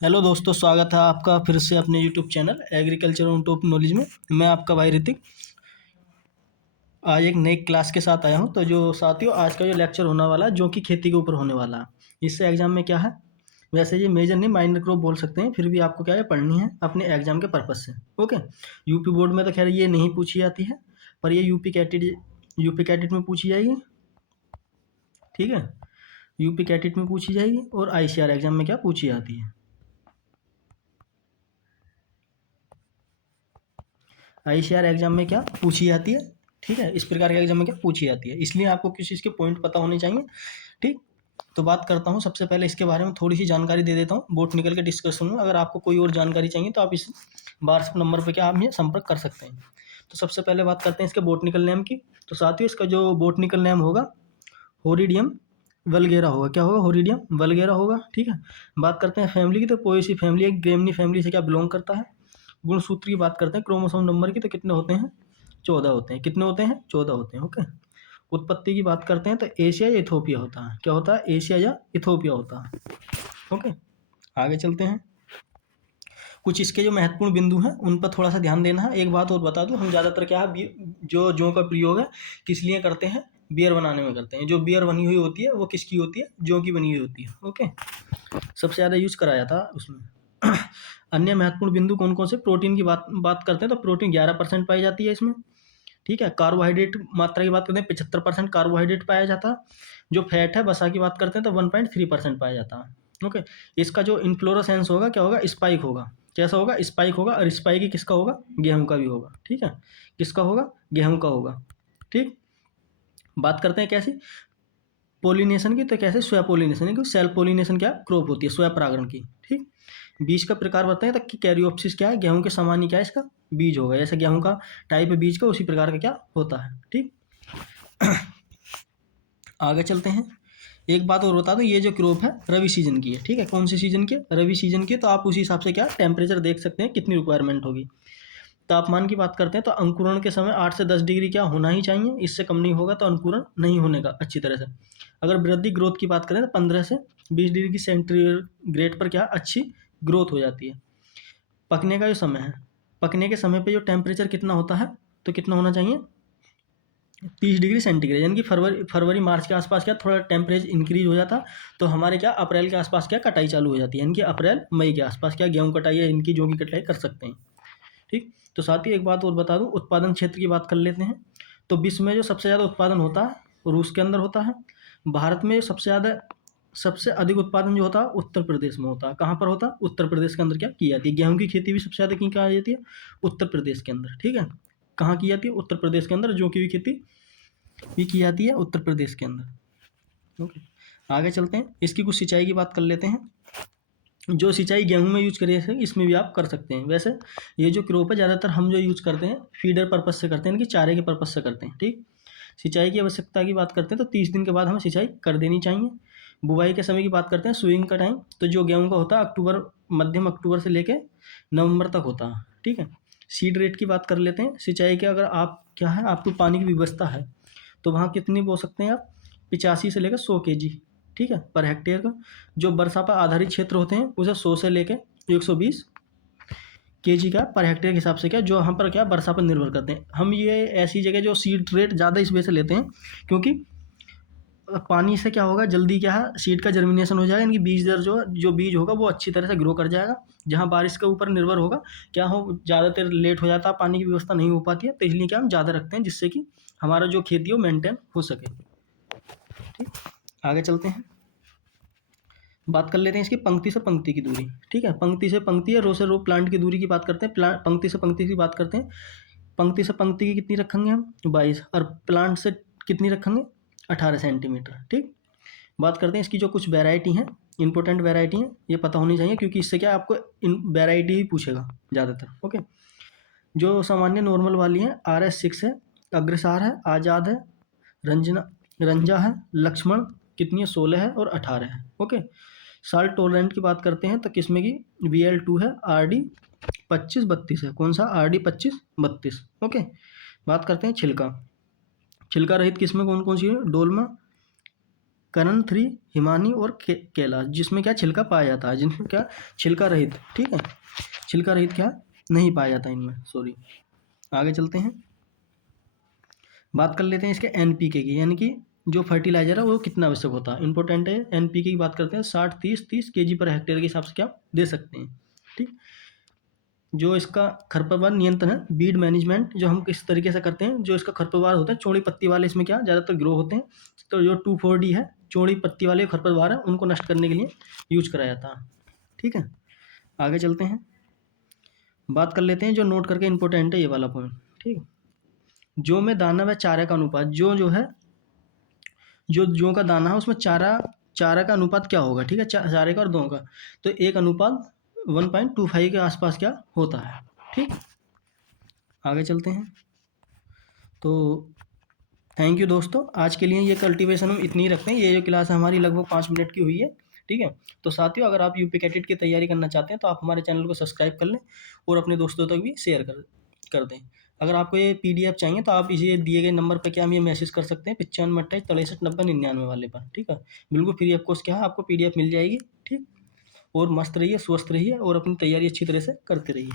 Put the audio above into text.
Hello दोस्तों, स्वागत है आपका फिर से अपने YouTube channel agriculture on top knowledge में। मैं आपका भाई ऋतिक आज एक नई क्लास के साथ आया हूं। तो जो साथियों, आज का जो लेक्चर होने वाला है जो कि खेती के ऊपर होने वाला है। इससे एग्जाम में क्या है, वैसे ये मेजर नहीं माइनर क्रॉप बोल सकते हैं, फिर भी आपको क्या है पढ़नी है अपने एग्जाम के पर्पज से। ओके। यूपी बोर्ड में तो खैर ये नहीं पूछी जाती है, पर ये यूपी कैटेट में पूछी जाएगी। ठीक है, यूपी कैटेट में पूछी जाएगी और आईसीआर एग्जाम में क्या पूछी जाती है। आईसीआर एग्जाम में क्या पूछी जाती है, ठीक है, इस प्रकार के एग्जाम में क्या पूछी जाती है, इसलिए आपको किसी चीज़ के पॉइंट पता होने चाहिए। ठीक। तो बात करता हूँ, सबसे पहले इसके बारे में थोड़ी सी जानकारी दे देता हूँ बोटनिकल के डिस्कशन में। अगर आपको कोई और जानकारी चाहिए तो आप इस व्हाट्सएप नंबर पर क्या आप ये संपर्क कर सकते हैं। तो सबसे पहले बात करते हैं इसके बोटनिकल नेम की। तो साथियों, इसका जो बोटनिकल नेम होगा होरिडियम वल्गेरा होगा। क्या होगा? होरिडियम वल्गेरा होगा। ठीक है। बात करते हैं फैमिली की, तो पोएसी फैमिली एक ग्रेमनी फैमिली से क्या बिलोंग करता है। गुणसूत्र की बात करते हैं क्रोमोसोम नंबर की, तो कितने होते हैं? 14 होते हैं। कितने होते हैं? 14 होते हैं। ओके। उत्पत्ति की बात करते हैं तो एशिया या इथोपिया होता है। क्या होता है? एशिया या इथोपिया होता है। ओके। आगे चलते हैं। कुछ इसके जो महत्वपूर्ण बिंदु हैं उन पर थोड़ा सा ध्यान देना है। एक बात और बता दूं, हम ज़्यादातर क्या है जो जौ का प्रयोग है किस लिए करते हैं? बियर बनाने में करते हैं। जो बियर बनी हुई होती है वो किसकी होती है? जौ की बनी हुई होती है। ओके। सबसे ज़्यादा यूज कराया था उसमें। अन्य महत्वपूर्ण बिंदु कौन कौन से? प्रोटीन की बात करते हैं तो प्रोटीन 11% पाई जाती है इसमें। ठीक है। कार्बोहाइड्रेट मात्रा की बात करते हैं 75% कार्बोहाइड्रेट पाया जाता है। जो फैट है वसा की बात करते हैं तो 1.3% पाया जाता है। ओके। इसका जो इन्फ्लोरेसेंस होगा क्या होगा? स्पाइक होगा। कैसा होगा? स्पाइक होगा। और स्पाइक ही किसका होगा? गेहूं का भी होगा। ठीक है। किसका होगा? गेहूं का होगा। ठीक। बात करते हैं कैसी पोलिनेशन की, तो कैसे स्वय पोलिनेशन है, सेल्फ पोलिनेशन क्या क्रॉप होती है, स्वय परागण की। ठीक। बीज का प्रकार बताएं तो कि कैरियोप्सिस क्या है? गेहूं के समान ही क्या है इसका बीज होगा। जैसे गेहूं का टाइप है बीज का, उसी प्रकार का क्या होता है। ठीक। आगे चलते हैं। एक बात और बता दो, ये जो क्रॉप है रवि सीजन की है। ठीक है। कौन सी सीजन की? रवि सीजन की। तो आप उसी हिसाब से क्या टेम्परेचर देख सकते हैं कितनी रिक्वायरमेंट होगी। तापमान की बात करते हैं तो अंकुरण के समय 8 से 10 डिग्री क्या होना ही चाहिए। इससे कम नहीं होगा तो अंकुरण नहीं होने का अच्छी तरह से। अगर वृद्धि ग्रोथ की बात करें तो 15 से 20 डिग्री की सेंटीग्रेड पर क्या अच्छी ग्रोथ हो जाती है। पकने का जो समय है, पकने के समय पे जो टेम्परेचर कितना होता है, तो कितना होना चाहिए? 30 डिग्री सेंटीग्रेड। यानी कि फरवरी मार्च के आसपास क्या थोड़ा टेम्परेचर इंक्रीज हो जाता, तो हमारे क्या अप्रैल के आसपास क्या कटाई चालू हो जाती है। यानी कि अप्रैल मई के आसपास क्या गेहूं कटाई या इनकी जो भी कटाई कर सकते हैं। ठीक। तो साथ ही एक बात और बता दूं, उत्पादन क्षेत्र की बात कर लेते हैं। तो विश्व में जो सबसे ज़्यादा उत्पादन होता है रूस के अंदर होता है। भारत में सबसे अधिक उत्पादन जो होता है उत्तर प्रदेश में होता है। कहाँ पर होता है? उत्तर प्रदेश के अंदर क्या की जाती है। गेहूं की खेती भी सबसे ज़्यादा की कहाँ जाती है? उत्तर प्रदेश के अंदर। ठीक है। कहाँ की जाती है? उत्तर प्रदेश के अंदर। जौ की भी खेती भी की जाती है उत्तर प्रदेश के अंदर। ओके। आगे चलते हैं, इसकी कुछ सिंचाई की बात कर लेते हैं। जो सिंचाई गेहूं में यूज करिए इसमें भी आप कर सकते हैं। वैसे ये जो क्रॉप है ज़्यादातर हम जो यूज करते हैं फीडर पर्पज से करते हैं, कि चारे के पर्पज से करते हैं। ठीक। सिंचाई की आवश्यकता की बात करते हैं तो 30 दिन के बाद हमें सिंचाई कर देनी चाहिए। बुवाई के समय की बात करते हैं, सुइंग का टाइम, तो जो गेहूं का होता है अक्टूबर, मध्यम अक्टूबर से लेके नवंबर तक होता है। ठीक है। सीड रेट की बात कर लेते हैं। सिंचाई के अगर आप क्या है आपको पानी की व्यवस्था है तो वहाँ कितनी बो सकते हैं आप? 85 से लेकर 100 kg। ठीक है, पर हेक्टेयर का। जो वर्षा पर आधारित क्षेत्र होते हैं उसे 100 से लेकर 120 kg का पर हेक्टेयर के हिसाब से क्या जो हम पर क्या वर्षा पर निर्भर करते हैं। हम ये ऐसी जगह जो सीड रेट ज़्यादा इस वजह से लेते हैं क्योंकि पानी से क्या होगा जल्दी क्या है सीड का जर्मिनेशन हो जाएगा। यानी कि बीज दर जो बीज होगा वो अच्छी तरह से ग्रो कर जाएगा। जहाँ बारिश के ऊपर निर्भर होगा क्या हो ज़्यादातर लेट हो जाता है, पानी की व्यवस्था नहीं हो पाती है, तो इसलिए क्या हम ज़्यादा रखते हैं जिससे कि हमारा जो खेती है वो मेंटेन हो सके। ठीक। आगे चलते हैं, बात कर लेते हैं इसकी पंक्ति से पंक्ति की दूरी। ठीक है। पंक्ति से पंक्ति या रो से रो प्लांट की दूरी की बात करते हैं। पंक्ति से पंक्ति की बात करते हैं। पंक्ति से पंक्ति की कितनी रखेंगे हम? 22। और प्लांट से कितनी रखेंगे? 18 सेंटीमीटर। ठीक। बात करते हैं इसकी जो कुछ वैरायटी हैं, इंपॉर्टेंट वैरायटी हैं, ये पता होनी चाहिए क्योंकि इससे क्या आपको इन वैरायटी ही पूछेगा ज़्यादातर। ओके। जो सामान्य नॉर्मल वाली है RS6 है, अग्रसार है, आज़ाद है, रंजा है, लक्ष्मण कितनी है? 16 है और 18 है। ओके। साल्ट टॉलरेंट की बात करते हैं तो किसमें की VL2 है, RD 25-32 है। कौन सा? RD 25-32। ओके। बात करते हैं छिलका। छिलका रहित किस्में कौन कौन सी है? डोलमा, करण 3, हिमानी और कैलाश, जिसमें क्या छिलका पाया जाता है, जिनमें क्या छिलका रहित, ठीक है, छिलका रहित क्या नहीं पाया जाता इनमें, सॉरी। आगे चलते हैं, बात कर लेते हैं इसके एनपीके की, यानी कि जो फर्टिलाइजर है वो कितना आवश्यक होता है, इंपॉर्टेंट है। एनपीके की बात करते हैं, 60-30-30 केजी पर हेक्टेयर के हिसाब से क्या दे सकते हैं, ठीक। जो इसका खरपतवार नियंत्रण है, बीड मैनेजमेंट जो हम किस तरीके से करते हैं, जो इसका खरपतवार होता है चौड़ी पत्ती वाले, इसमें क्या ज़्यादातर ग्रो होते हैं, तो जो 2,4-D है, चौड़ी पत्ती वाले खरपतवार है, उनको नष्ट करने के लिए यूज कराया जाता है, ठीक है। आगे चलते हैं, बात कर लेते हैं जो नोट करके इंपॉर्टेंट है ये वाला पॉइंट, ठीक। जो में दाना व चारा का अनुपात, जो है जो का दाना है उसमें चारा का अनुपात क्या होगा, ठीक है, चारे का और दो का, तो 1:1.25 के आसपास क्या होता है, ठीक। आगे चलते हैं, तो थैंक यू दोस्तों, आज के लिए ये कल्टीवेशन हम इतनी ही रखते हैं। ये जो क्लास है हमारी लगभग 5 मिनट की हुई है, ठीक है। तो साथियों, अगर आप यूपी कैटेट की तैयारी करना चाहते हैं तो आप हमारे चैनल को सब्सक्राइब कर लें और अपने दोस्तों तक भी शेयर कर दें। अगर आपको ये PDF चाहिए तो आप इसी दिए गए नंबर पर क्या हम ये मैसेज कर सकते हैं, 9528 63 90 99 वाले पर, ठीक है। बिल्कुल फ्री ऑफ कॉस्ट क्या है, आपको PDF मिल जाएगी, ठीक। और मस्त रहिए, स्वस्थ रहिए और अपनी तैयारी अच्छी तरह से करते रहिए।